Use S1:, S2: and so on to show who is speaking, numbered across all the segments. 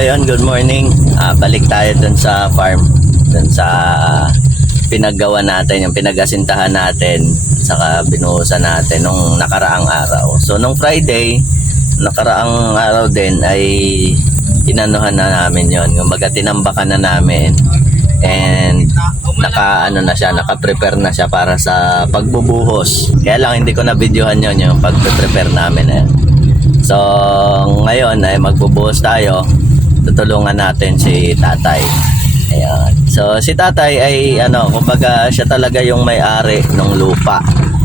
S1: Ayun, good morning. Ah, balik tayo dun sa farm. Dun sa pinaggawa natin, yung pinagasintahan natin, saka binuhusan natin nung nakaraang araw. So, nung Friday, nakaraang araw din ay inanuhan na namin yon Kumbaga, tinambakan na namin. And naka ano na siya, naka-prepare na siya para sa pagbubuhos. Kaya lang hindi ko na videohan yon yung pag-prepare namin eh. So, ngayon ay magbubuhos tayo. Tutulungan natin si tatay. Ayan. So, si tatay ay ano, kumbaga siya talaga yung may-ari ng lupa.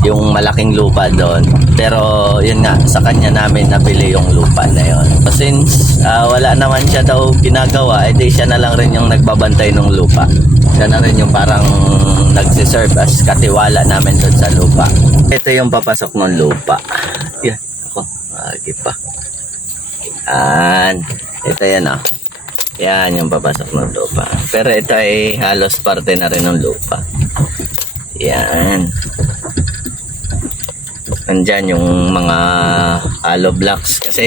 S1: Yung malaking lupa doon. Pero, yun nga, sa kanya namin nabili yung lupa na yun. Since ah, wala naman siya daw ginagawa, edi siya na lang rin yung nagbabantay ng lupa. Siya na rin yung parang nagsiserve as katiwala namin doon sa lupa. Ito yung papasok ng lupa. Yan. Ako. Agi pa. Yan. Ito yan ah. Yan yung papasok ng lupa. Pero ito ay halos parte na rin ng lupa. Yan. Nandyan yung mga hollow blocks. Kasi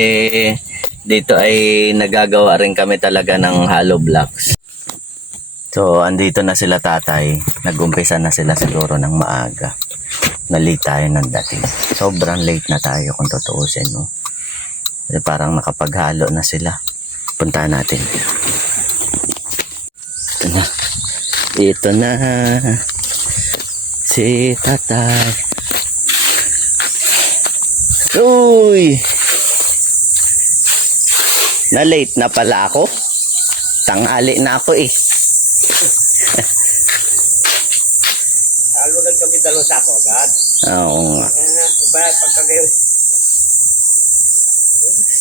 S1: dito ay nagagawa rin kami talaga ng hollow blocks. So, andito na sila tatay. Nagumpisa na sila siguro ng maaga. Na-late tayo ng dating. Sobrang late na tayo kung tutuusin, no? Kasi parang nakapaghalo na sila. Punta natin. Ito na. Ito na. Si tatay. Uy! Na-late na pala ako. Tanghali na ako eh.
S2: Alugad kami dalawang sako agad.
S1: Oo nga.
S2: Eh, iba pagkagayon.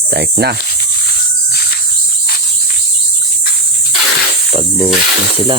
S1: Start na. Pagbuhos na sila.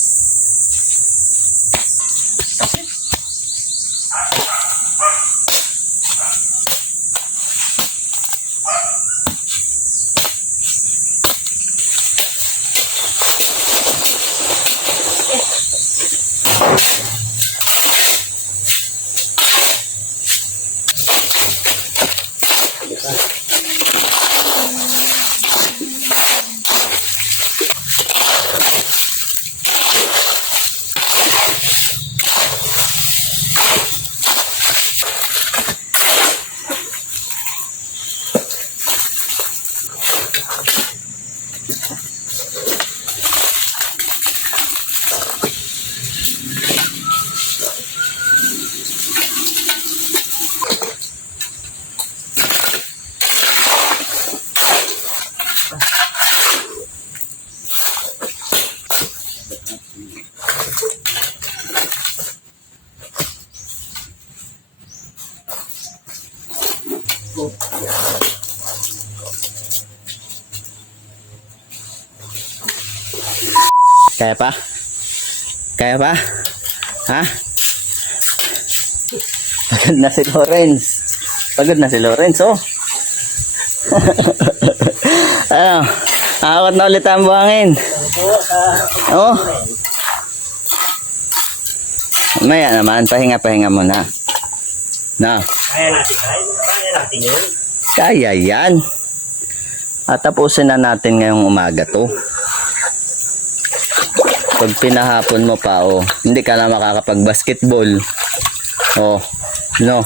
S2: Kaya pa?
S1: Kaya pa? Ha? Pagod na si Lawrence. Pagod na si Lorenzo. ano? Akot na ulit ang buhangin. Oh. Maya naman, pahinga-pahinga muna. Na,
S2: Kaya natin, kaya natin yun.
S1: kaya yan. At tapusin na natin ngayong umaga to. Pag pinahapon mo pa, oh, hindi ka na makakapag-basketball. Oh, no.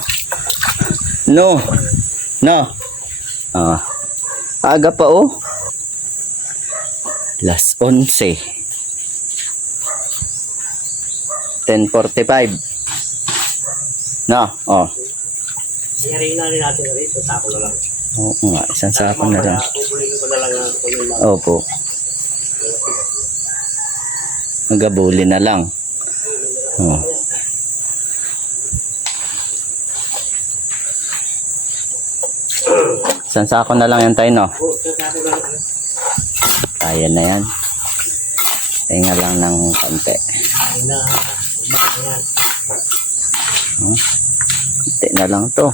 S1: No. No. Ah. Aga pa, oh. Las 11. 10.45. No, oh.
S2: Nangyari na rin natin rin, so tako na lang.
S1: Oo nga, isang sako na lang.
S2: Pupulingin ko na lang ang kung yung mga
S1: Opo. Magabuli na lang. Oh. Isang sako na lang yan tayo, no?
S2: Oh, lang.
S1: Kaya na yan. Tinga lang ng konti.
S2: Umakangan.
S1: Konti na lang to.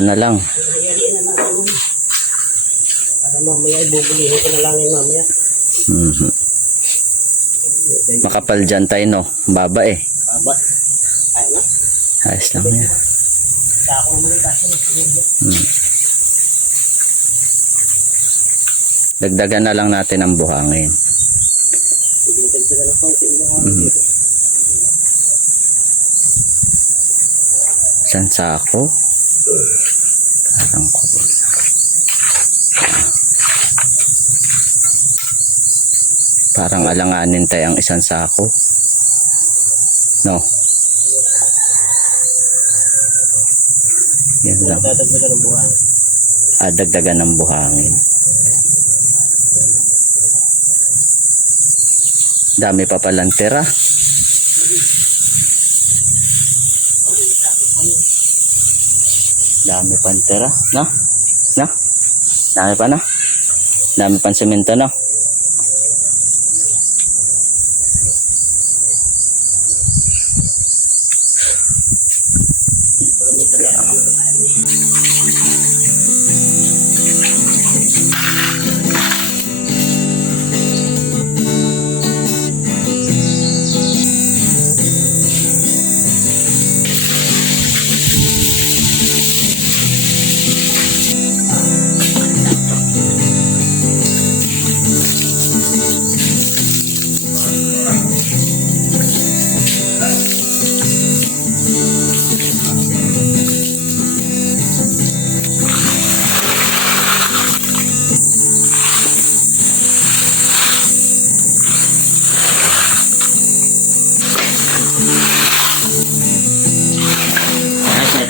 S1: Na lang.
S2: Nangyari na yun. Para mamaya, ibubulihin ko na lang yung mamaya.
S1: Mhm. Makapal dyan tayo, no? Baba eh.
S2: Aba. Ay na,
S1: Ayos lang yan. Hmm. Dagdagan na lang natin ang buhangin.
S2: Ko
S1: Mhm. Isang sako. Parang kubol. Parang alanganin tayo ang isang sako. No. Yan lang.
S2: Dadagdagan ng buwan.
S1: Ah, dagdagan ng buhangin. Dami pa palang tira. Dami pang tira. No? No? Dami pa na? Dami pang semento no? Yeah.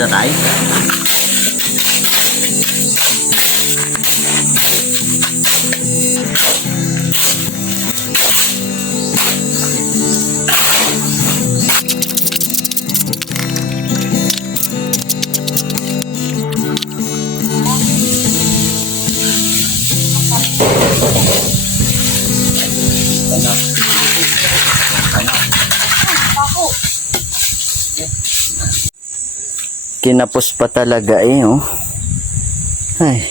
S1: Nito tayo. Kinapos pa talaga eh, oh. Ay.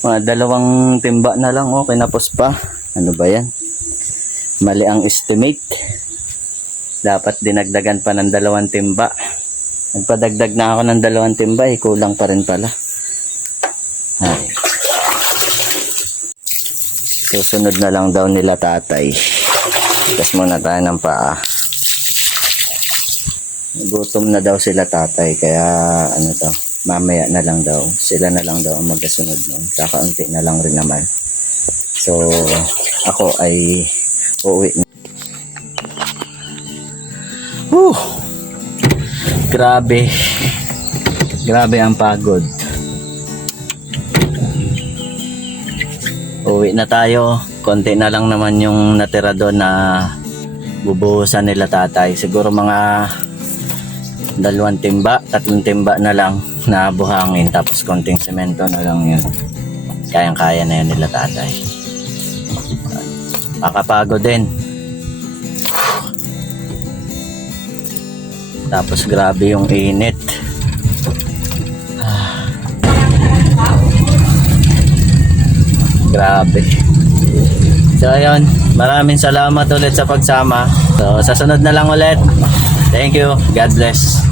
S1: Mga dalawang timba na lang, oh. Kinapos pa. Ano ba yan? Mali ang estimate. Dapat dinagdagan pa ng dalawang timba. Nagpadagdag na ako ng dalawang timba, eh. Kulang pa rin pala. Ay. Susunod na lang daw nila tatay. Tapos muna tayo ng paa. Gutom na daw sila tatay, kaya ano daw, mamaya na lang daw. Sila na lang daw ang magkasunod nun. Kakaunti na lang rin naman. So, ako ay uuwi na. Whew! Grabe. Grabe ang pagod. Uwi na tayo. Konti na lang naman yung natira doon na bubuhusan nila tatay. Siguro mga dalawang timba, tatlong timba na lang na buhangin tapos konting semento na lang yun. Kayang-kaya na yun nila tatay. Makapagod din. Tapos grabe yung init. Grabe. So ayun, maraming salamat ulit sa pagsama. So sa sunod na lang ulit. Thank you. God bless.